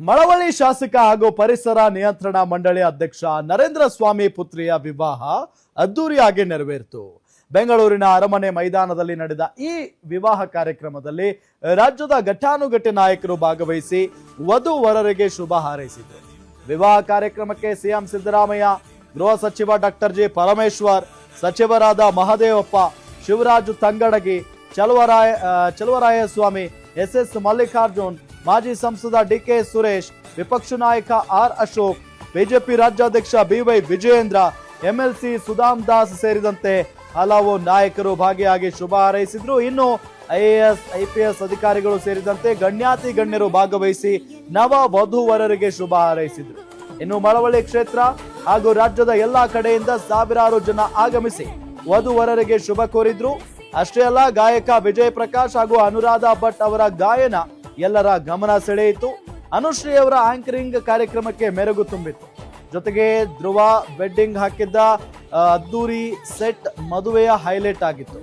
ಮಳವಳ್ಳಿ ಶಾಸಕ ಹಾಗೂ ಪರಿಸರ ನಿಯಂತ್ರಣ ಮಂಡಳಿ ಅಧ್ಯಕ್ಷ ನರೇಂದ್ರ ಸ್ವಾಮಿ ಪುತ್ರಿಯ ವಿವಾಹ ಅದ್ದೂರಿಯಾಗಿ ನೆರವೇರಿತು. ಬೆಂಗಳೂರಿನ ಅರಮನೆ ಮೈದಾನದಲ್ಲಿ ನಡೆದ ಈ ವಿವಾಹ ಕಾರ್ಯಕ್ರಮದಲ್ಲಿ ರಾಜ್ಯದ ಘಟಾನುಘಟಿ ನಾಯಕರು ಭಾಗವಹಿಸಿ ವಧು ವರರಿಗೆ ಶುಭ ಹಾರೈಸಿದರು. ವಿವಾಹ ಕಾರ್ಯಕ್ರಮಕ್ಕೆ ಸಿಎಂ ಸಿದ್ದರಾಮಯ್ಯ, ಗೃಹ ಸಚಿವ ಡಾಕ್ಟರ್ ಜಿ ಪರಮೇಶ್ವರ್, ಸಚಿವರಾದ ಮಹದೇವಪ್ಪ, ಶಿವರಾಜು ತಂಗಡಗಿ, ಚಲುವರಾಯಸ್ವಾಮಿ, ಎಸ್ ಮಲ್ಲಿಕಾರ್ಜುನ್, ಮಾಜಿ ಸಂಸದ ಡಿಕೆ ಸುರೇಶ್, ವಿಪಕ್ಷ ನಾಯಕ ಆರ್ ಅಶೋಕ್, ಬಿಜೆಪಿ ರಾಜ್ಯಾಧ್ಯಕ್ಷ ಬಿವೈ ವಿಜಯೇಂದ್ರ, ಎಂಎಲ್ಸಿ ಸುಧಾಮ್ ದಾಸ್ ಸೇರಿದಂತೆ ಹಲವು ನಾಯಕರು ಭಾಗಿಯಾಗಿ ಶುಭ ಹಾರೈಸಿದ್ರು. ಇನ್ನು ಐಎಎಸ್, ಐಪಿಎಸ್ ಅಧಿಕಾರಿಗಳು ಸೇರಿದಂತೆ ಗಣ್ಯಾತಿ ಗಣ್ಯರು ಭಾಗವಹಿಸಿ ನವ ವಧುವರರಿಗೆ ಶುಭ ಹಾರೈಸಿದ್ರು. ಇನ್ನು ಮಳವಳ್ಳಿ ಕ್ಷೇತ್ರ ಹಾಗೂ ರಾಜ್ಯದ ಎಲ್ಲಾ ಕಡೆಯಿಂದ ಸಾವಿರಾರು ಜನ ಆಗಮಿಸಿ ವಧುವರರಿಗೆ ಶುಭ ಕೋರಿದ್ರು. ಅಷ್ಟೇ ಅಲ್ಲ, ಗಾಯಕ ವಿಜಯ್ ಪ್ರಕಾಶ್ ಹಾಗೂ ಅನುರಾಧ ಭಟ್ ಅವರ ಗಾಯನ ಎಲ್ಲರ ಗಮನ ಸೆಳೆಯಿತು. ಅನುಶ್ರೀ ಅವರ ಆಂಕರಿಂಗ್ ಕಾರ್ಯಕ್ರಮಕ್ಕೆ ಮೆರುಗು ತುಂಬಿತ್ತು. ಜೊತೆಗೆ ಧ್ರುವ ವೆಡ್ಡಿಂಗ್ ಹಾಕಿದ್ದ ಅದ್ದೂರಿ ಸೆಟ್ ಮದುವೆಯ ಹೈಲೈಟ್ ಆಗಿತ್ತು.